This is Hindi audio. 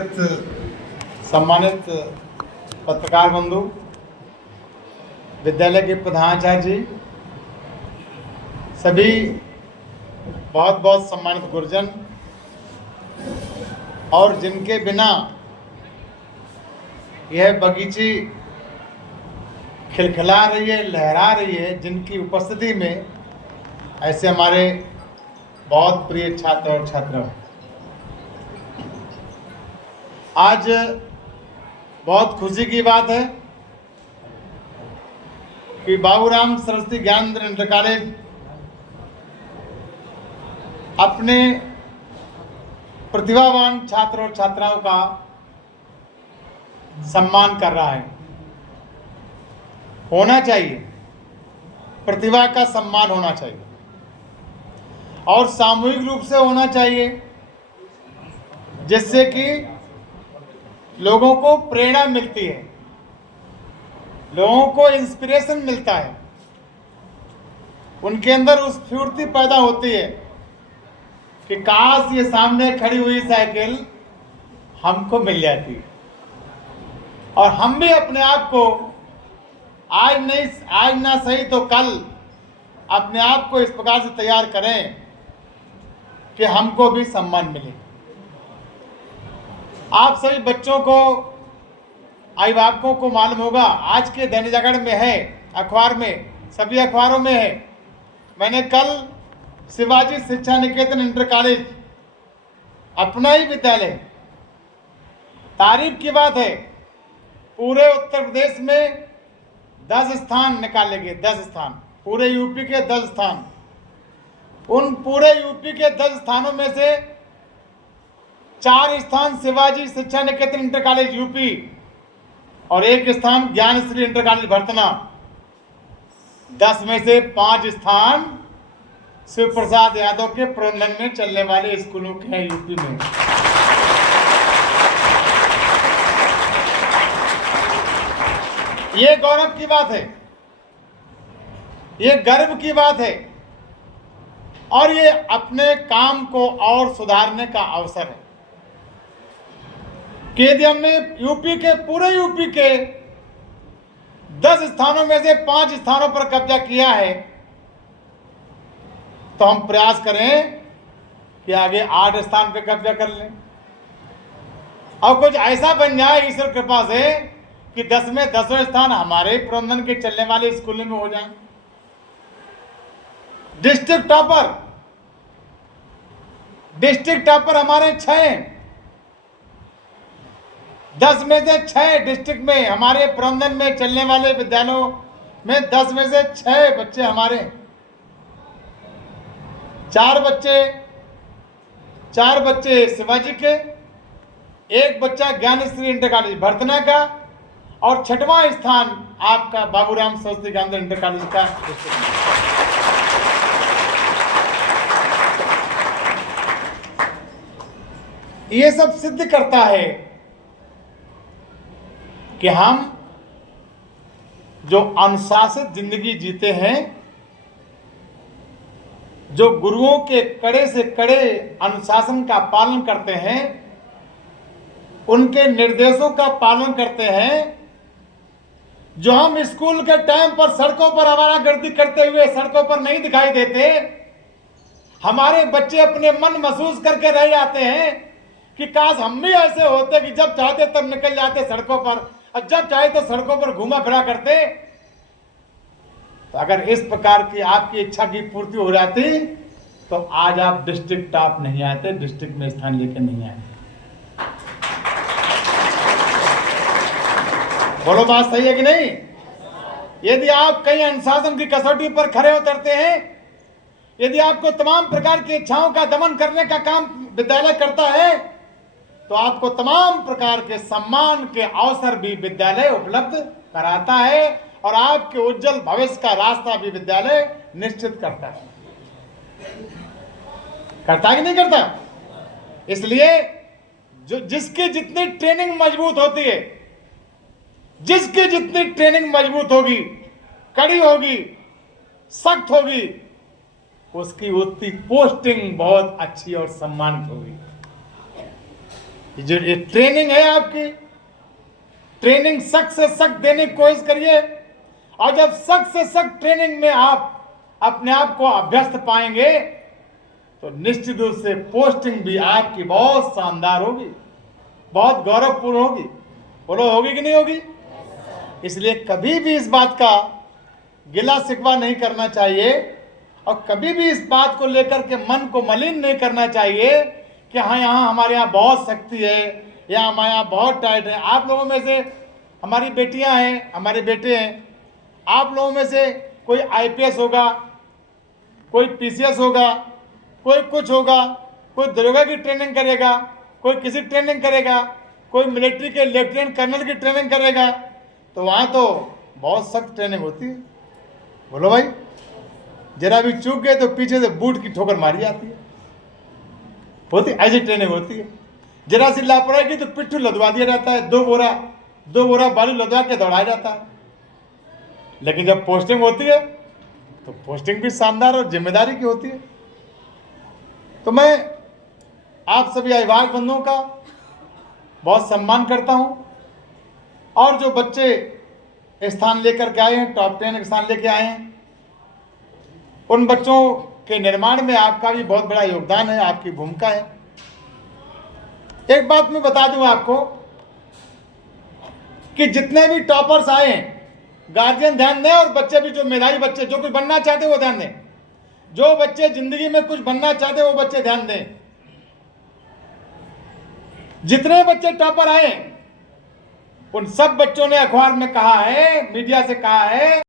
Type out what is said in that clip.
सम्मानित पत्रकार बंधु, विद्यालय के प्रधानाचार्य जी, सभी बहुत बहुत सम्मानित गुरुजन और जिनके बिना यह बगीची खिलखिला रही है, लहरा रही है, जिनकी उपस्थिति में ऐसे हमारे बहुत प्रिय छात्र और छात्रा, आज बहुत खुशी की बात है कि बाबूराम सरस्वती ज्ञानेंद्र इंटर कॉलेज अपने प्रतिभावान छात्र और छात्राओं का सम्मान कर रहा है। होना चाहिए, प्रतिभा का सम्मान होना चाहिए और सामूहिक रूप से होना चाहिए, जिससे कि लोगों को प्रेरणा मिलती है, लोगों को इंस्पिरेशन मिलता है, उनके अंदर उस स्फूर्ति पैदा होती है कि काश ये सामने खड़ी हुई साइकिल हमको मिल जाती और हम भी अपने आप को आज ना सही तो कल अपने आप को इस प्रकार से तैयार करें कि हमको भी सम्मान मिले। आप सभी बच्चों को, अभिभावकों को मालूम होगा, आज के दैनिक जागरण में है, अखबार में, सभी अखबारों में है। मैंने कल शिवाजी शिक्षा निकेतन इंटर कॉलेज, अपना ही विद्यालय, तारीफ की बात है, पूरे उत्तर प्रदेश में 10 स्थान निकाले गए, 10 स्थान, पूरे यूपी के 10 स्थान। उन पूरे यूपी के 10 स्थानों में से 4 स्थान शिवाजी शिक्षा निकेतन इंटर कॉलेज यूपी और 1 स्थान ज्ञानश्री इंटर कॉलेज भरतना। 10 में से 5 स्थान शिव प्रसाद यादव के प्रबंधन में चलने वाले स्कूलों के हैं यूपी में। ये गौरव की बात है, ये गर्व की बात है और ये अपने काम को और सुधारने का अवसर है कि यदि हमने यूपी के, पूरे यूपी के 10 स्थानों में से 5 स्थानों पर कब्जा किया है, तो हम प्रयास करें कि आगे 8 स्थान पर कब्जा कर लें और कुछ ऐसा बन जाए ईश्वर कृपा से कि 10 में 10वें स्थान हमारे प्रबंधन के चलने वाले स्कूलों में हो जाए। डिस्ट्रिक्ट टॉपर हमारे 6 हैं। 10 में से 6 डिस्ट्रिक्ट में हमारे प्रबंधन में चलने वाले विद्यालयों में 10 में से 6 बच्चे हमारे, 4 बच्चे शिवाजी के, 1 बच्चा ज्ञानश्री इंटर कॉलेज भरतना का और 6वां स्थान आपका बाबूराम सरस्वती ज्ञानेंद्र इंटर कॉलेज का। ये सब सिद्ध करता है कि हम जो अनुशासित जिंदगी जीते हैं, जो गुरुओं के कड़े से कड़े अनुशासन का पालन करते हैं, उनके निर्देशों का पालन करते हैं, जो हम स्कूल के टाइम पर सड़कों पर आवारागर्दी करते हुए सड़कों पर नहीं दिखाई देते, हमारे बच्चे अपने मन महसूस करके रह जाते हैं कि काश हम भी ऐसे होते कि जब चाहते तब निकल जाते सड़कों पर और जब चाहे तो सड़कों पर घूमा फिरा करते। तो अगर इस प्रकार की आपकी इच्छा की पूर्ति हो जाती तो आज आप डिस्ट्रिक्ट टॉप नहीं आते, डिस्ट्रिक्ट में स्थान लेकर नहीं आते। बोलो, बात सही है कि नहीं? यदि आप कहीं अनुशासन की कसौटी पर खरे उतरते हैं, यदि आपको तमाम प्रकार की इच्छाओं का दमन करने का काम विद्यालय करता है, तो आपको तमाम प्रकार के सम्मान के अवसर भी विद्यालय उपलब्ध कराता है और आपके उज्जवल भविष्य का रास्ता भी विद्यालय निश्चित करता है। करता है कि नहीं करता? इसलिए जिसकी जितनी ट्रेनिंग मजबूत होती है, जिसकी जितनी ट्रेनिंग मजबूत होगी, कड़ी होगी, सख्त होगी, उसकी उतनी पोस्टिंग बहुत अच्छी और सम्मानित होगी। जो ये ट्रेनिंग है आपकी, ट्रेनिंग सख्त से सख्त देने की कोशिश करिए। और जब सख्त से सख्त ट्रेनिंग में आप अपने आप को अभ्यस्त पाएंगे तो निश्चित रूप से पोस्टिंग भी आपकी बहुत शानदार होगी, बहुत गौरवपूर्ण होगी। बोलो होगी कि नहीं होगी? इसलिए कभी भी इस बात का गिला शिकवा नहीं करना चाहिए और कभी भी इस बात को लेकर के मन को मलिन नहीं करना चाहिए कि हाँ यहाँ हमारे यहाँ बहुत शक्ति है या हमारे यहाँ बहुत टाइट है। आप लोगों में से हमारी बेटियां हैं, हमारे बेटे हैं, आप लोगों में से कोई आईपीएस होगा, कोई पीसीएस होगा, कोई कुछ होगा, कोई दरोगा की ट्रेनिंग करेगा, कोई किसी ट्रेनिंग करेगा, कोई मिलिट्री के लेफ्टिनेंट कर्नल की ट्रेनिंग करेगा। तो वहाँ तो बहुत सख्त ट्रेनिंग होती है। बोलो भाई, जरा भी चूक गए तो पीछे से बूट की ठोकर मारी जाती है, होती ऐसी ट्रेनिंग होती है। जरा सी लापरवाही की तो पिट्ठू लदवा दिया जाता है, दो बोरा बालू लदवा के दौड़ाया जाता है। लेकिन जब पोस्टिंग होती है तो पोस्टिंग भी शानदार और जिम्मेदारी की होती है। तो मैं आप सभी अभिभावक बंधुओं का बहुत सम्मान करता हूं और जो बच्चे स्थान लेकर के आए हैं, टॉप 10 स्थान लेके आए हैं, उन बच्चों के निर्माण में आपका भी बहुत बड़ा योगदान है, आपकी भूमिका है। एक बात मैं बता दूं आपको कि जितने भी टॉपर्स आए हैं, गार्जियन ध्यान दें और बच्चे भी, जो मेधावी बच्चे जो कुछ बनना चाहते हैं वो ध्यान दें। जो बच्चे जिंदगी में कुछ बनना चाहते हैं वो बच्चे ध्यान दें। जितने बच्चे टॉपर आए उन सब बच्चों ने अखबार में कहा है, मीडिया से कहा है